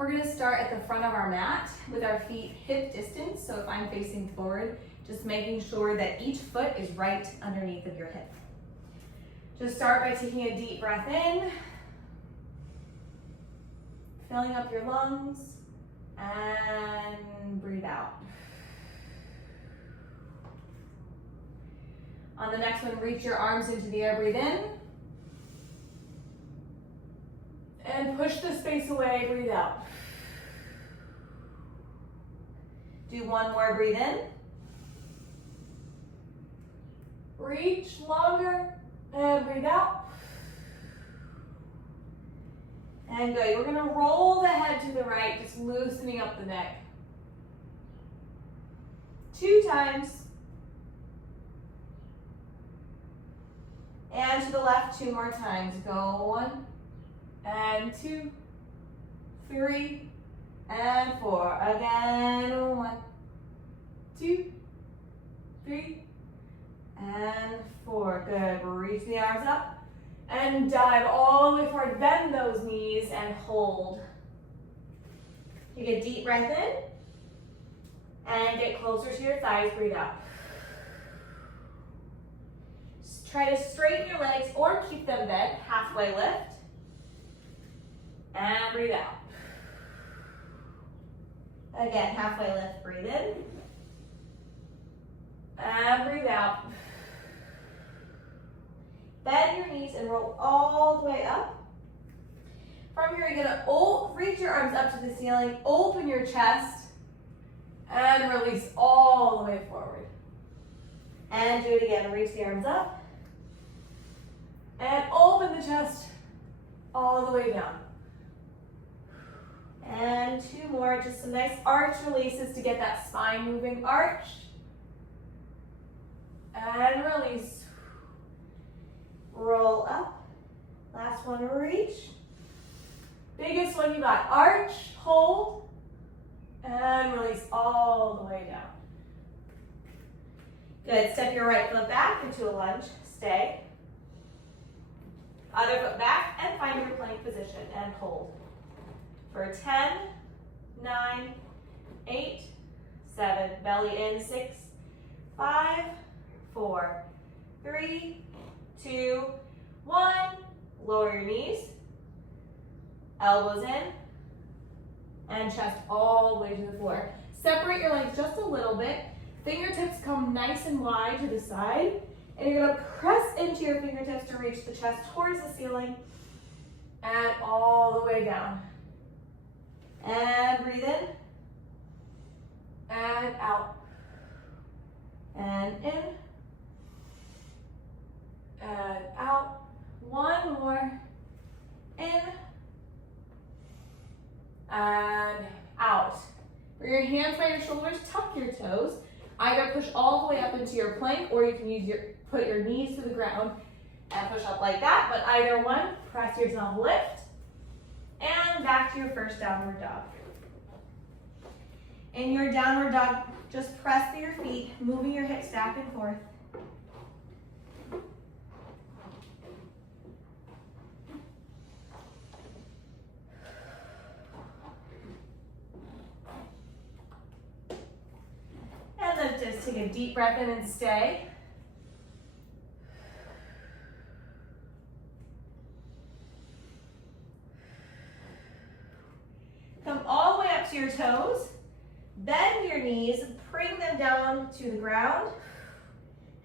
We're gonna start at the front of our mat with our feet hip distance. So if I'm facing forward, just making sure that each foot is right underneath of your hip. Just start by taking a deep breath in, filling up your lungs, and breathe out. On the next one, reach your arms into the air, breathe in. And push the space away, breathe out. Do one more, breathe in. Reach longer, and breathe out. And good, we're gonna roll the head to the right, just loosening up the neck. 2 times. And to the left 2 more times. Go 1, and 2, 3, and 4. Again, 1, 2, 3, and 4. Good, reach the arms up and dive all the way forward. Bend those knees and hold. Take a deep breath in and get closer to your thighs, breathe out. Try to straighten your legs or keep them bent, halfway lift. And breathe out. Again, halfway lift, breathe in. And breathe out. Bend your knees and roll all the way up. From here, you're gonna reach your arms up to the ceiling, open your chest, and release all the way forward. And do it again, reach the arms up. And open the chest all the way down. And 2 more, just some nice arch releases to get that spine moving. Arch. And release. Roll up. Last one, reach. Biggest one you got. Arch, hold, and release all the way down. Good, step your right foot back into a lunge. Stay. Other foot back and find your plank position and hold. For 10, 9, 8, 7, belly in, 6, 5, 4, 3, 2, 1. Lower your knees, elbows in, and chest all the way to the floor. Separate your legs just a little bit. Fingertips come nice and wide to the side. And you're gonna press into your fingertips to reach the chest towards the ceiling and all the way down. And breathe in and out and in and out. 1 more. In and out. Bring your hands by your shoulders, tuck your toes. Either push all the way up into your plank, or you can put your knees to the ground and push up like that. But either one, press yourself, lift, and back to your first downward dog. In your downward dog, just press through your feet, moving your hips back and forth. And then just take a deep breath in and stay. Come all the way up to your toes. Bend your knees, bring them down to the ground.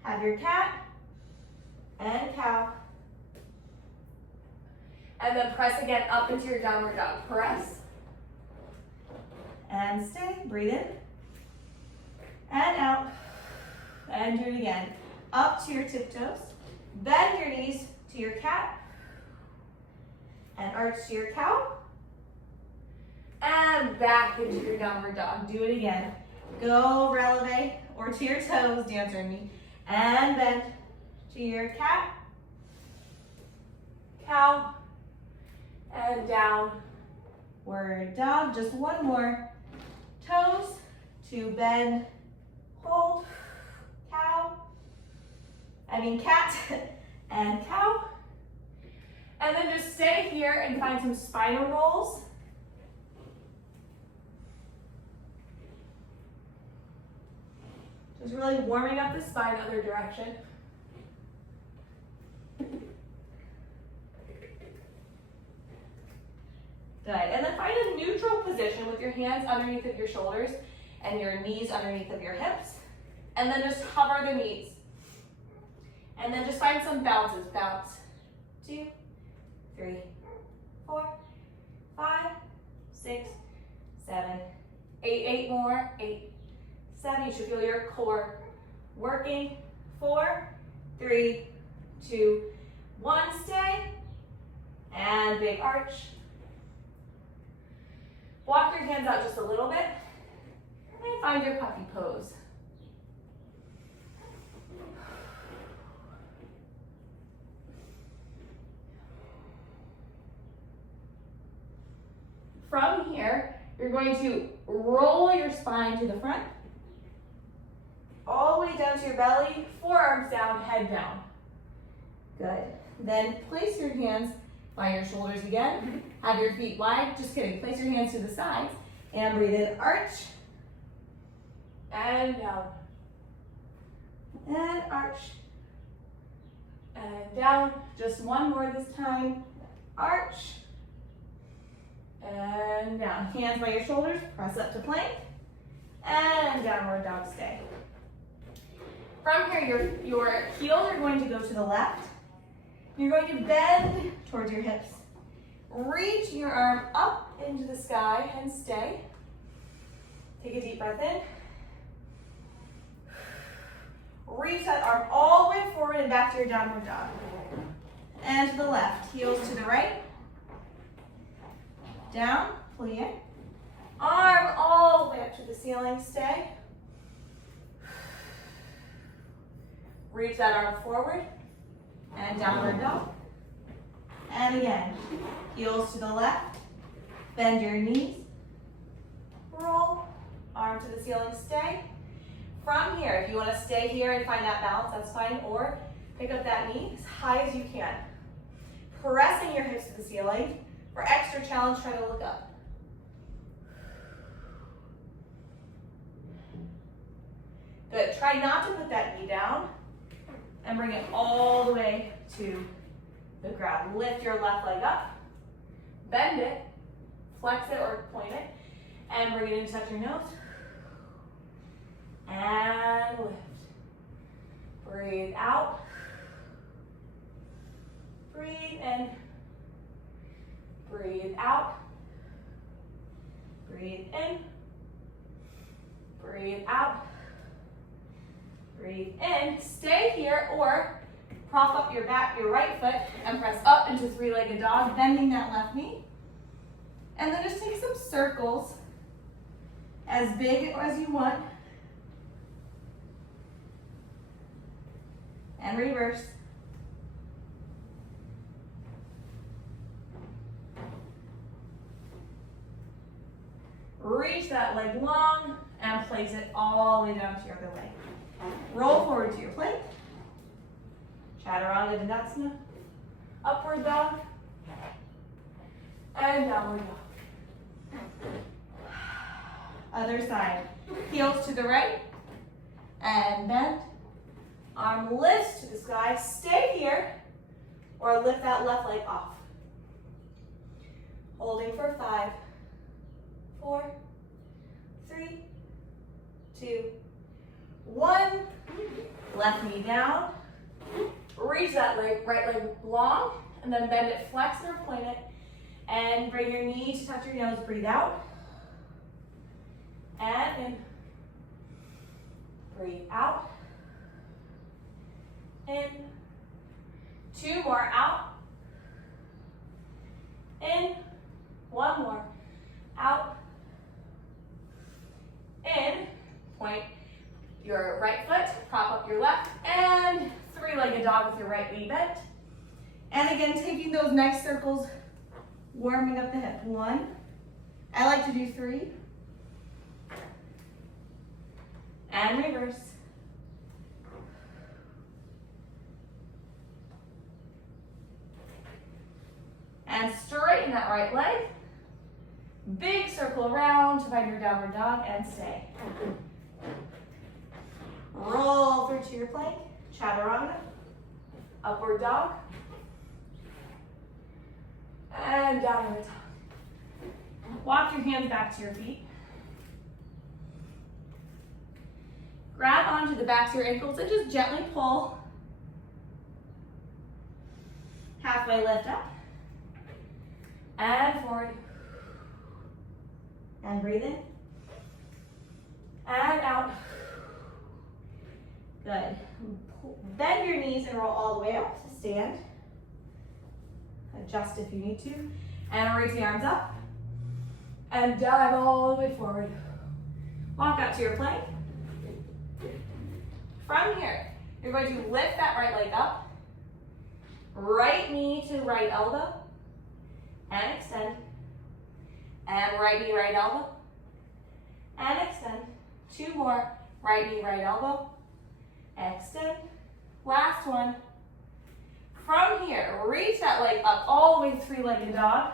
Have your cat and cow. And then press again up into your downward dog. Press. And stay. Breathe in. And out. And do it again. Up to your tiptoes. Bend your knees to your cat. And arch to your cow. And back into your downward dog. Do it again. Go releve or to your toes, dancer knee. And bend to your cat, cow, and downward dog. Just 1 more. Toes to bend, hold, cat, and cow. And then just stay here and find some spinal rolls. Just really warming up the spine, other direction. Good, and then find a neutral position with your hands underneath of your shoulders and your knees underneath of your hips. And then just hover the knees. And then just find some bounces. Bounce. 2, 3, 4, 5, 6, 7, 8 more. 8, 7. You should feel your core working. 4, 3, 2, 1. Stay. And big arch. Walk your hands out just a little bit. And find your puppy pose. From here, you're going to roll your spine to the front, all the way down to your belly, forearms down, head down. Good. Then place your hands by your shoulders again. Have your feet wide. Just kidding. Place your hands to the sides and breathe in. Arch and down. And arch and down. Just one more this time. Arch and down. Hands by your shoulders. Press up to plank. And downward dog stay. From here, your heels are going to go to the left. You're going to bend towards your hips. Reach your arm up into the sky and stay. Take a deep breath in. Reach that arm all the way forward and back to your downward dog. And to the left. Heels to the right. Down, plie. Arm all the way up to the ceiling, stay. Reach that arm forward and downward dog. And again, heels to the left, bend your knees, roll, arm to the ceiling, stay. From here, if you want to stay here and find that balance, that's fine, or pick up that knee as high as you can. Pressing your hips to the ceiling. For extra challenge, try to look up. Good, try not to put that knee down and bring it all the way to the ground. Lift your left leg up, bend it, flex it or point it, and bring it in, touch your nose. And lift. Breathe out. Breathe in. Breathe out. Breathe in. Breathe out. Breathe in. Stay here or prop up your back, your right foot, and press up into three-legged dog, bending that left knee. And then just take some circles, as big as you want. And reverse. Reach that leg long and place it all the way down to your other leg. Roll forward to your plank. Chaturanga Dandasana. Upward dog. And downward dog. Other side. Heels to the right. And bend. Arm lifts to the sky. Stay here. Or lift that left leg off. Holding for 5, 4, 3, 2, 1. Left knee down. Reach that leg, right leg long, and then bend it, flex or point it, and bring your knee to touch your nose. Breathe out. And in. Breathe out. In. 2 more out. In. 1 more. Out. In. Point your right foot, prop up your left, and three-legged dog with your right knee bent. And again, taking those nice circles, warming up the hip. 1. I like to do 3. And reverse. And straighten that right leg. Big circle around to find your downward dog and stay. Roll through to your plank, chaturanga, upward dog, and downward dog. Walk your hands back to your feet. Grab onto the backs of your ankles and just gently pull. Halfway lift up. And forward. And breathe in. And out. Good. Bend your knees and roll all the way up to stand. Adjust if you need to. And raise the arms up. And dive all the way forward. Walk out to your plank. From here, you're going to lift that right leg up. Right knee to right elbow. And extend. And right knee, right elbow. And extend. Two more. Right knee, right elbow. Extend. Last one. From here, reach that leg up all the way to three-legged dog.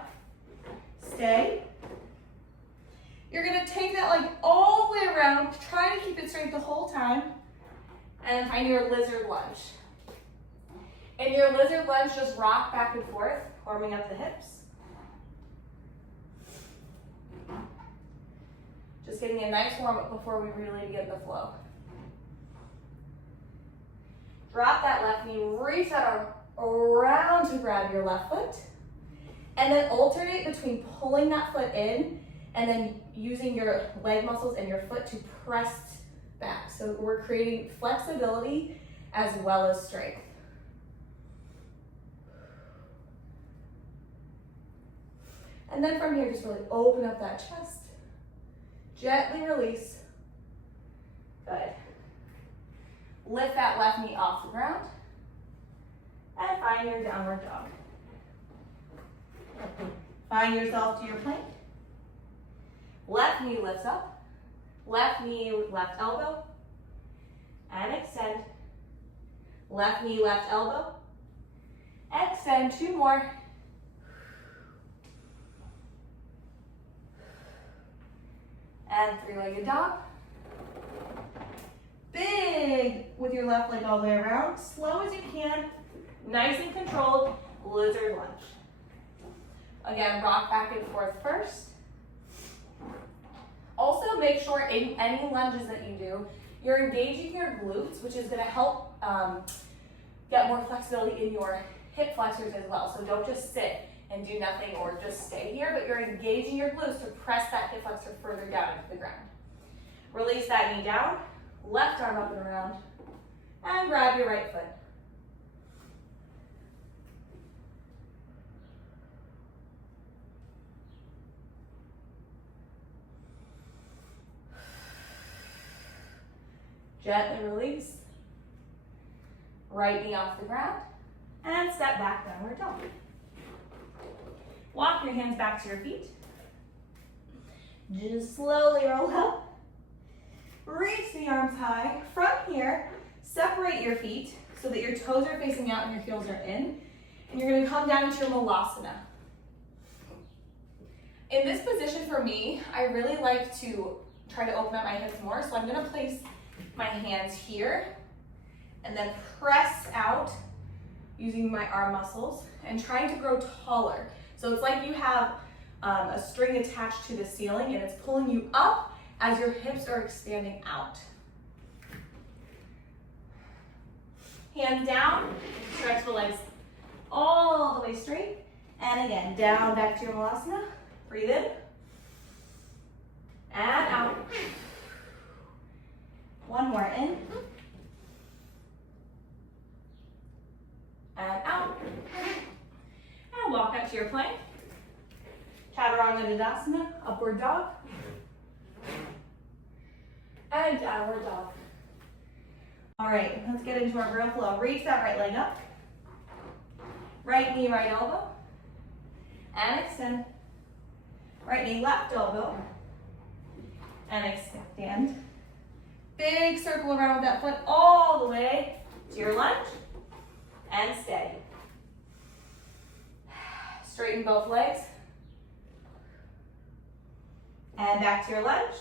Stay. You're going to take that leg all the way around. Try to keep it straight the whole time. And find your lizard lunge. In your lizard lunge, just rock back and forth, warming up the hips. Just getting a nice warm up before we really get the flow. Drop that left knee, reach that arm around to grab your left foot. And then alternate between pulling that foot in and then using your leg muscles and your foot to press back. So we're creating flexibility as well as strength. And then from here, just really open up that chest. Gently release. Good. Lift that left knee off the ground. And find your downward dog. Find yourself to your plank. Left knee lifts up. Left knee, left elbow. And extend. Left knee, left elbow. Extend. Two more. And three-legged dog. Big with your left leg all the way around. Slow as you can. Nice and controlled. Lizard lunge. Again, rock back and forth first. Also, make sure in any lunges that you do, you're engaging your glutes, which is going to help get more flexibility in your hip flexors as well. So don't just sit and do nothing or just stay here, but you're engaging your glutes to press that hip flexor further down into the ground. Release that knee down, left arm up and around, and grab your right foot. Gently release. Right knee off the ground, and step back, downward dog. Walk your hands back to your feet. Just slowly roll up. Reach the arms high. From here, separate your feet so that your toes are facing out and your heels are in. And you're going to come down into your malasana. In this position for me, I really like to try to open up my hips more. So I'm going to place my hands here and then press out using my arm muscles and trying to grow taller. So it's like you have a string attached to the ceiling and it's pulling you up as your hips are expanding out. Hands down, stretch the legs all the way straight. And again, down back to your malasana. Breathe in. And out. One more in. And out. And walk out to your plank. Chaturanga Dandasana, upward dog. And downward dog. All right, let's get into our real flow. Reach that right leg up. Right knee, right elbow. And extend. Right knee, left elbow. And extend. Big circle around with that foot all the way to your lunge. And stay. Straighten both legs. And back to your lunge.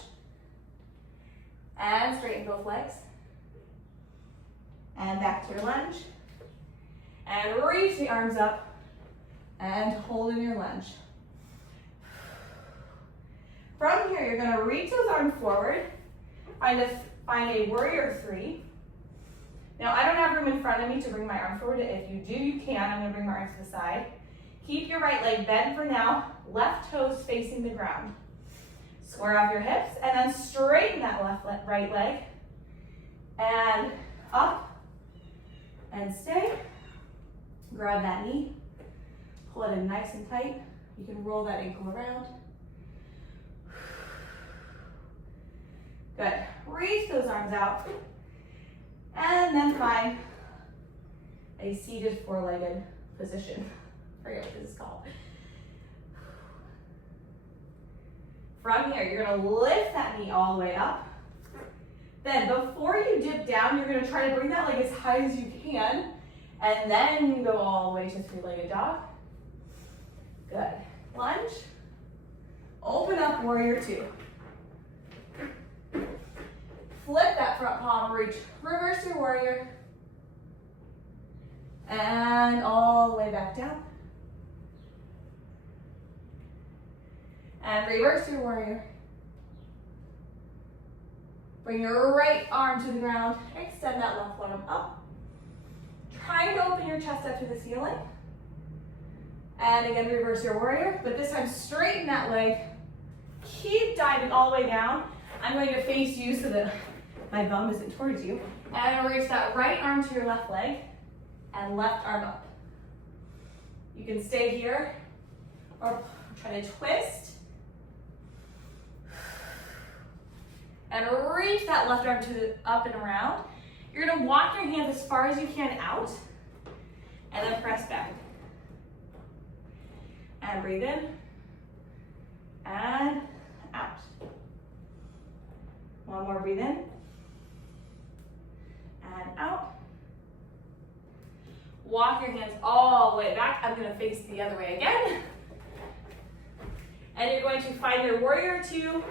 And straighten both legs. And back to your lunge. And reach the arms up and hold in your lunge. From here, you're gonna reach those arms forward. Find a warrior three. Now, I don't have room in front of me to bring my arms forward. If you do, you can. I'm gonna bring my arms to the side. Keep your right leg bent for now. Left toes facing the ground. Square off your hips and then straighten that right leg. And up and stay. Grab that knee. Pull it in nice and tight. You can roll that ankle around. Good. Reach those arms out. And then find a seated four-legged position. I forget what this is called. From here, you're gonna lift that knee all the way up. Then before you dip down, you're gonna try to bring that leg as high as you can. And then go all the way to three-legged dog. Good. Lunge. Open up, warrior two. Flip that front palm, reach, reverse your warrior. And all the way back down. And reverse your warrior. Bring your right arm to the ground. Extend that left arm up. Try to open your chest up to the ceiling. And again, reverse your warrior. But this time, straighten that leg. Keep diving all the way down. I'm going to face you so that my bum isn't towards you. And reach that right arm to your left leg. And left arm up. You can stay here. Or try to twist. And reach that left arm to the up and around. You're gonna walk your hands as far as you can out. And then press back. And breathe in. And out. One more, breathe in. And out. Walk your hands all the way back. I'm gonna face the other way again. And you're going to find your warrior two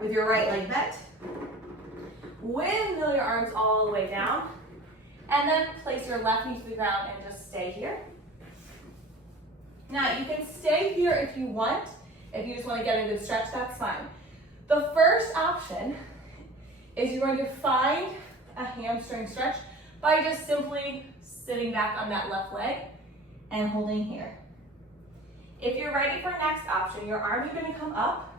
with your right leg bent. Windmill your arms all the way down. And then place your left knee to the ground and just stay here. Now, you can stay here if you want. If you just want to get a good stretch, that's fine. The first option is you're going to find a hamstring stretch by just simply sitting back on that left leg and holding here. If you're ready for next option, your arms are going to come up.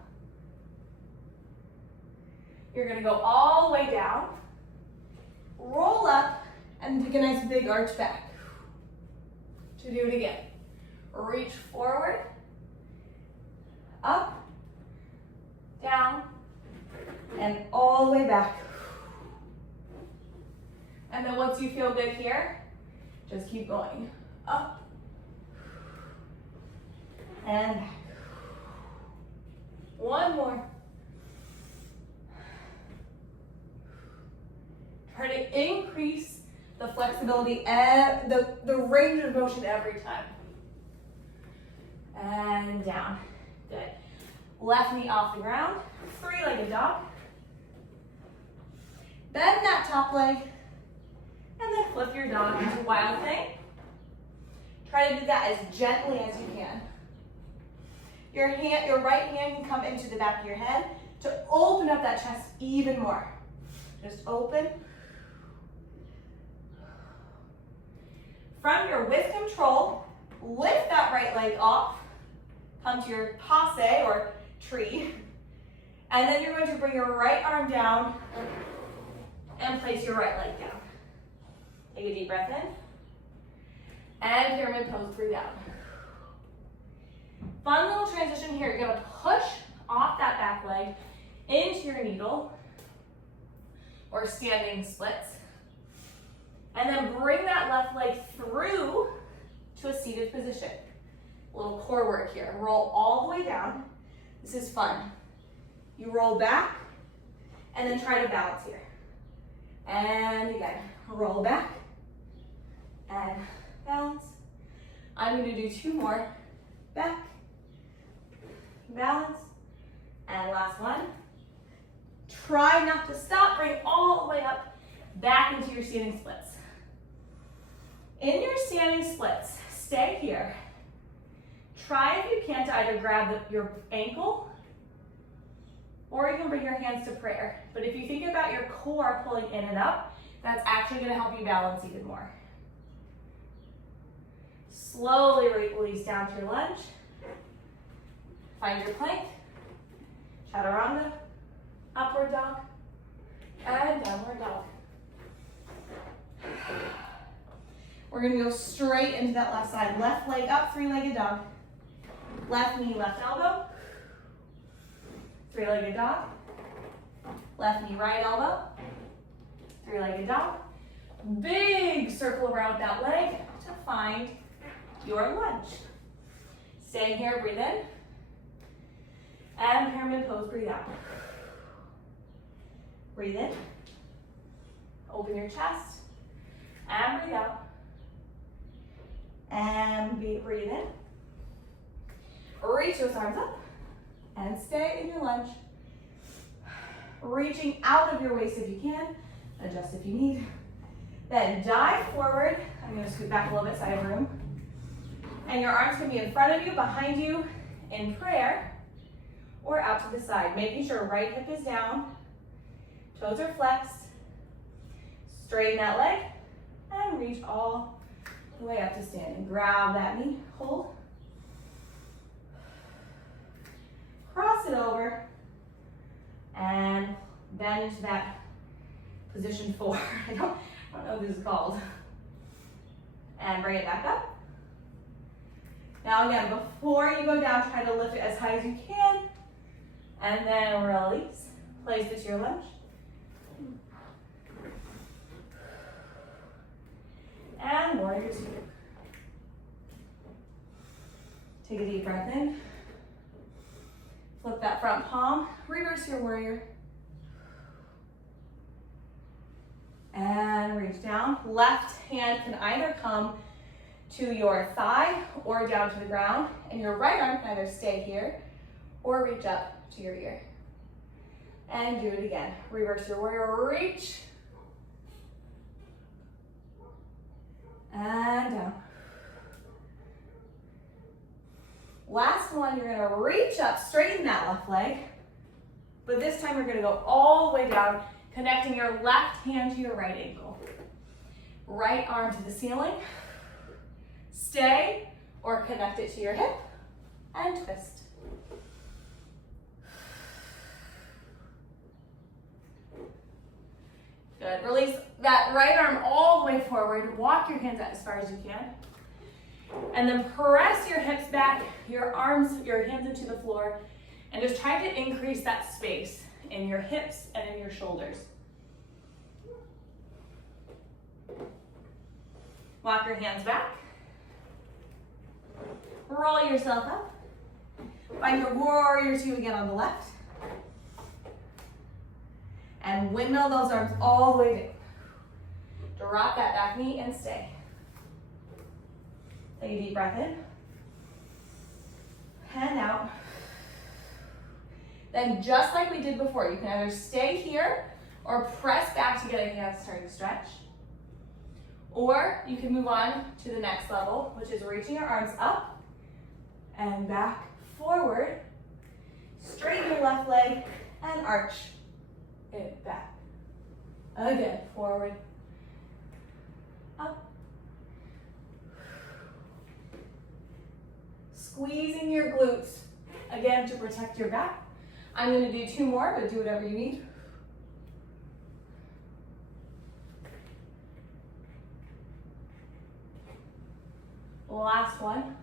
You're going to go all the way down, roll up, and take a nice big arch back. To do it again. Reach forward, up, down, and all the way back. And then once you feel good here, just keep going. Up, and back. One more. Try to increase the flexibility and the range of motion every time. And down. Good. Left knee off the ground. Three-legged dog. Bend that top leg. And then flip your dog into wild thing. Try to do that as gently as you can. Your right hand can come into the back of your head to open up that chest even more. Just open. From here, with control, lift that right leg off. Come to your passe or tree. And then you're going to bring your right arm down and place your right leg down. Take a deep breath in. And pyramid pose, breathe out. Fun little transition here. You're going to push off that back leg into your needle or standing splits. And then bring that left leg through to a seated position. A little core work here. Roll all the way down. This is fun. You roll back and then try to balance here. And again, roll back and balance. I'm going to do two more. Back, balance, and last one. Try not to stop. Bring all the way up. back into your standing splits. In your standing splits, stay here. Try if you can to either grab your ankle or you can bring your hands to prayer. But if you think about your core pulling in and up, that's actually going to help you balance even more. Slowly release down to your lunge. Find your plank. Chaturanga. Upward dog. And downward dog. We're going to go straight into that left side. Left leg up, three-legged dog. Left knee, left elbow. Three-legged dog. Left knee, right elbow. Three-legged dog. Big circle around that leg to find your lunge. Stay here, breathe in. And pyramid pose, breathe out. Breathe in. Open your chest. And breathe out. And breathe in. Reach those arms up. And stay in your lunge. Reaching out of your waist if you can. Adjust if you need. Then dive forward. I'm going to scoot back a little bit so I have room. And your arms can be in front of you, behind you, in prayer, or out to the side. Making sure right hip is down. Toes are flexed. Straighten that leg. And reach all the way up to standing. Grab that knee. Hold. Cross it over. And bend into that position 4. I don't know what this is called. And bring it back up. Now again, before you go down, try to lift it as high as you can. And then release. Place it to your lunge. And warrior 2. Take a deep breath in. Flip that front palm. Reverse your warrior. And reach down. Left hand can either come to your thigh or down to the ground. And your right arm can either stay here or reach up to your ear. And do it again. Reverse your warrior. Reach. And down. Last one, you're going to reach up, straighten that left leg. But this time you're going to go all the way down, connecting your left hand to your right ankle. Right arm to the ceiling. Stay or connect it to your hip and twist. Good. Release that right arm all the way forward. Walk your hands out as far as you can. And then press your hips back, your arms, your hands into the floor, and just try to increase that space in your hips and in your shoulders. Walk your hands back. Roll yourself up. Find your warrior 2 again on the left. And windmill those arms all the way down. Drop that back knee and stay. Take a deep breath in. And out. Then just like we did before, you can either stay here or press back to get a hamstring stretch. Or you can move on to the next level, which is reaching your arms up and back forward. Straighten your left leg and arch it back. Again, forward, up. Squeezing your glutes, again, to protect your back. I'm going to do 2 more, but do whatever you need. Last one.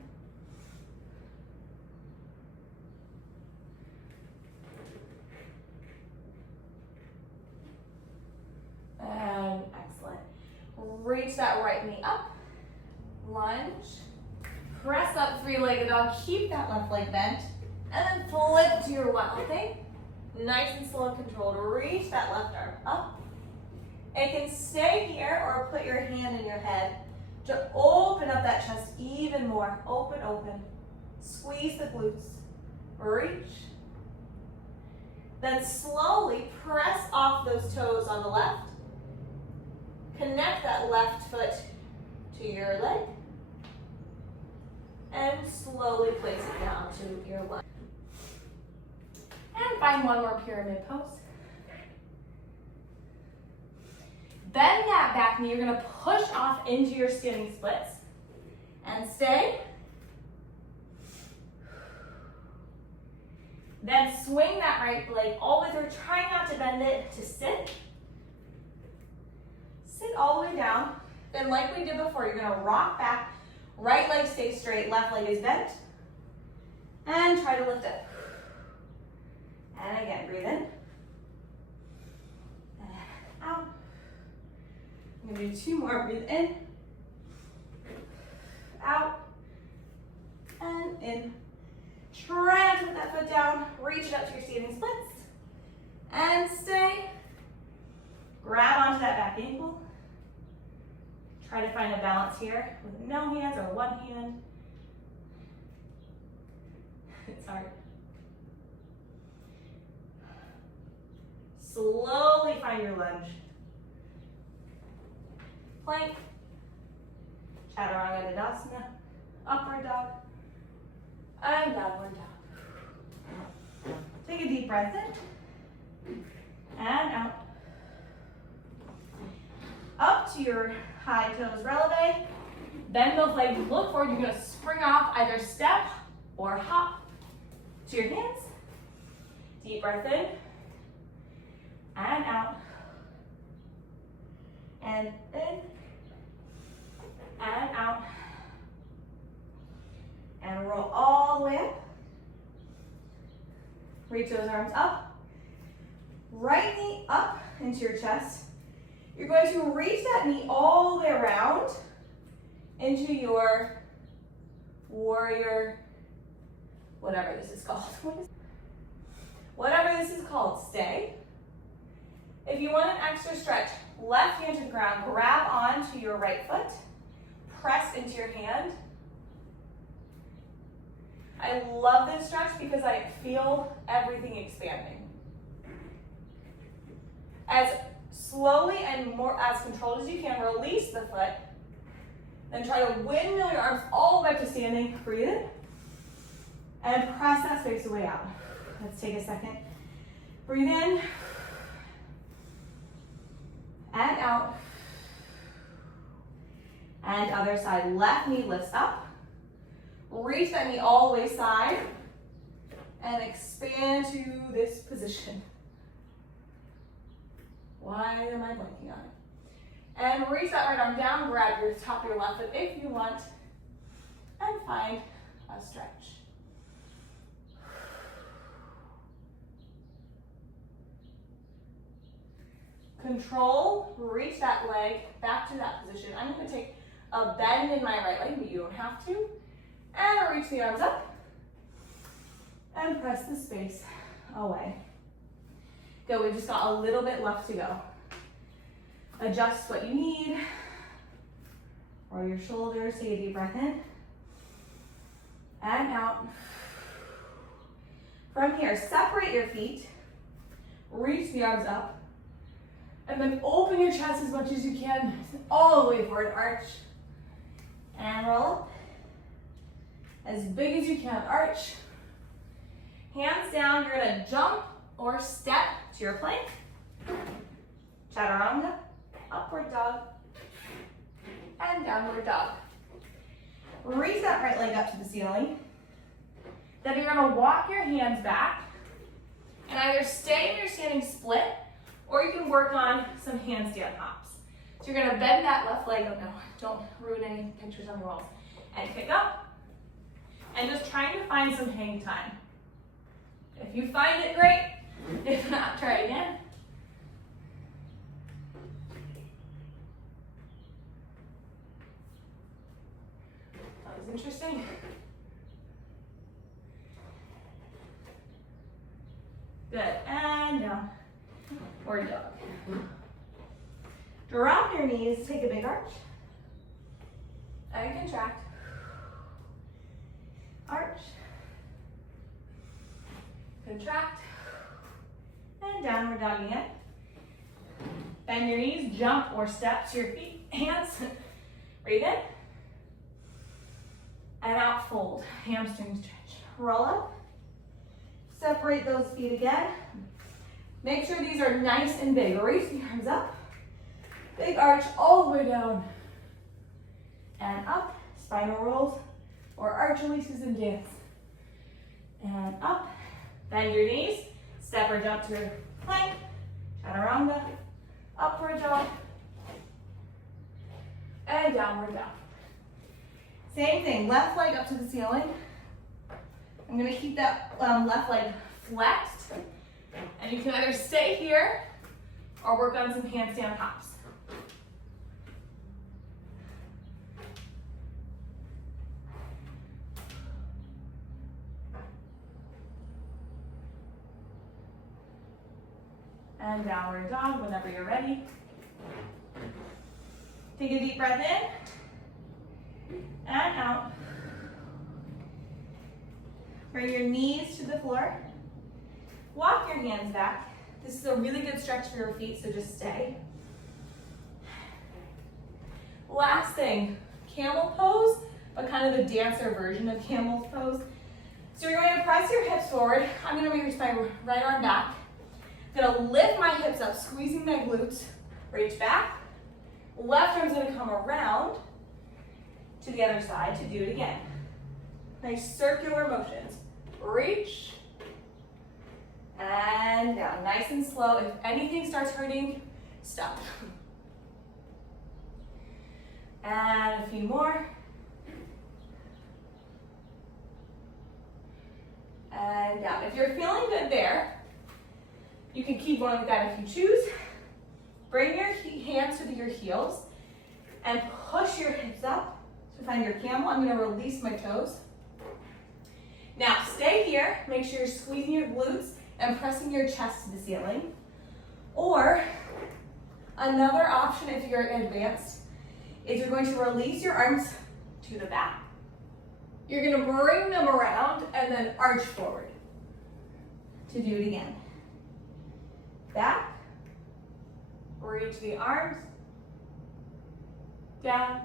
And excellent. Reach that right knee up. Lunge. Press up, 3-legged dog. Keep that left leg bent. And then flip to your wild thing. Nice and slow and controlled. Reach that left arm up. It can stay here or put your hand in your head to open up that chest even more. Open, open. Squeeze the glutes. Reach. Then slowly press off those toes on the left Connect that left foot to your leg. And slowly place it down to your left. And find one more pyramid pose. Bend that back knee. You're going to push off into your standing splits. And stay. Then swing that right leg all the way through. Try not to bend it to sit. Sit all the way down. Then like we did before, you're going to rock back. Right leg stays straight, left leg is bent. And try to lift it. And again, breathe in. And out. I'm going to do 2 more. Breathe in. Out. And in. Try not to put that foot down. Reach it up to your standing splits. And stay. Grab onto that back ankle. Try to find a balance here with no hands or one hand. It's hard. Slowly find your lunge. Plank. Chaturanga Dandasana. Upward dog. And downward dog. Take a deep breath in. And out. Up to your high toes releve. Bend those legs, look forward. You're going to spring off, either step or hop to your hands. Deep breath in. And out. And in. And out. And roll all the way up. Reach those arms up. Right knee up into your chest. You're going to reach that knee all the way around into your warrior, whatever this is called. Whatever this is called, stay. If you want an extra stretch, left hand to the ground, grab onto your right foot, press into your hand. I love this stretch because I feel everything expanding. As slowly and more as controlled as you can, release the foot. Then try to windmill your arms all the way up to standing. Breathe in. And press that space away out. Let's take a second. Breathe in. And out. And other side. Left knee lifts up. Reach that knee all the way side. And expand to this position. Why am I blanking on it? And reach that right arm down, grab your top of your left foot if you want, and find a stretch. Control, reach that leg back to that position. I'm going to take a bend in my right leg, but you don't have to. And reach the arms up. And press the space away. Good, we just got a little bit left to go. Adjust what you need. Roll your shoulders, take a deep breath in. And out. From here, separate your feet. Reach the arms up. And then open your chest as much as you can, all the way forward, arch. And roll up. As big as you can, arch. Hands down, you're gonna jump or step to your plank. Chaturanga, upward dog, and downward dog. Raise that right leg up to the ceiling. Then you're gonna walk your hands back and either stay in your standing split or you can work on some handstand hops. So you're gonna bend that left leg, oh no, don't ruin any pictures on the walls, and kick up. And just trying to find some hang time. If you find it, great. If not, try again. That was interesting. Good, and down. Or dog. Drop your knees, take a big arch. And contract. Arch. Contract. And downward dog again. Bend your knees, jump or step to your feet, hands. Breathe in. And out, fold. Hamstring stretch. Roll up. Separate those feet again. Make sure these are nice and big. Reach the arms up. Big arch all the way down. And up. Spinal rolls or arch releases in dance. And up. Bend your knees. Step or jump to plank. Chaturanga. Upward dog. And downward dog. Same thing, left leg up to the ceiling. I'm gonna keep that left leg flexed. And you can either stay here or work on some handstand hops. And downward dog whenever you're ready. Take a deep breath in and out. Bring your knees to the floor. Walk your hands back. This is a really good stretch for your feet, so just stay. Last thing, camel pose, but kind of a dancer version of camel pose. So you're going to press your hips forward. I'm going to reach my right arm back. I'm going to lift my hips up, squeezing my glutes. Reach back. Left arm's going to come around to the other side to do it again. Nice circular motions. Reach and down. Nice and slow. If anything starts hurting, stop. And a few more. And down. If you're feeling good there, you can keep going with that if you choose. Bring your hands to your heels and push your hips up to find your camel. I'm going to release my toes. Now stay here. Make sure you're squeezing your glutes and pressing your chest to the ceiling. Or another option if you're advanced is you're going to release your arms to the back. You're going to bring them around and then arch forward to do it again. Back. Reach the arms, down,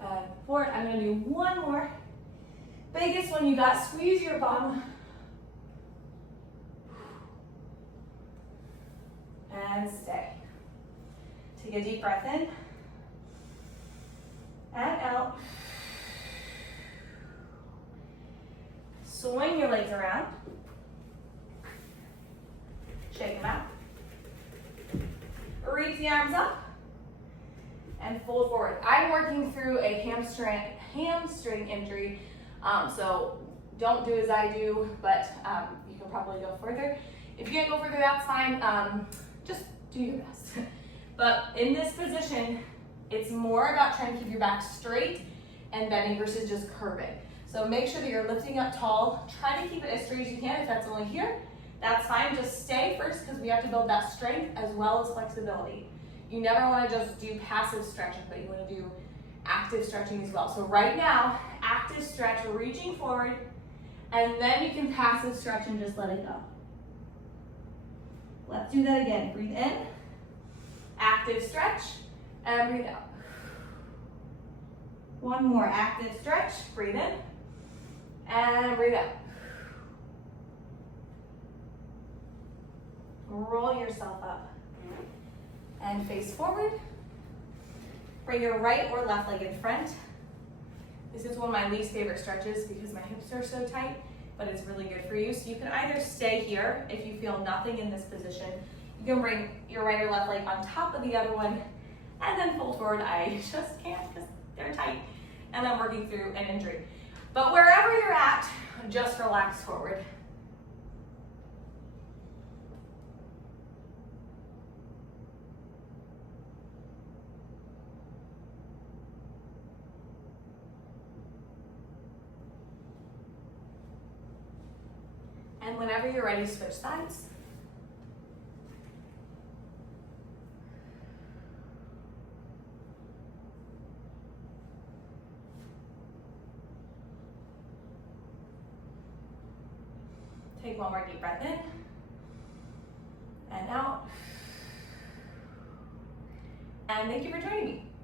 and forward. I'm going to do one more. Biggest one you got, squeeze your bottom. And stay. Take a deep breath in, and out. Swing your legs around. Shake them out. Reach the arms up and fold forward. I'm working through a hamstring injury, so don't do as I do, but you can probably go further. If you can't go further, that's fine. Just do your best. But in this position, it's more about trying to keep your back straight and bending versus just curving. So make sure that you're lifting up tall. Try to keep it as straight as you can. If that's only here, that's fine. Just stay first because we have to build that strength as well as flexibility. You never want to just do passive stretching, but you want to do active stretching as well. So right now, active stretch, reaching forward, and then you can passive stretch and just let it go. Let's do that again. Breathe in, active stretch, and breathe out. One more active stretch. Breathe in, and breathe out. Roll yourself up and face forward. Bring your right or left leg in front. This is one of my least favorite stretches because my hips are so tight, but it's really good for you. So you can either stay here if you feel nothing in this position. You can bring your right or left leg on top of the other one and then fold forward. I just can't because they're tight and I'm working through an injury. But wherever you're at, just relax forward. And whenever you're ready, switch sides. Take one more deep breath in and out. And thank you for joining me.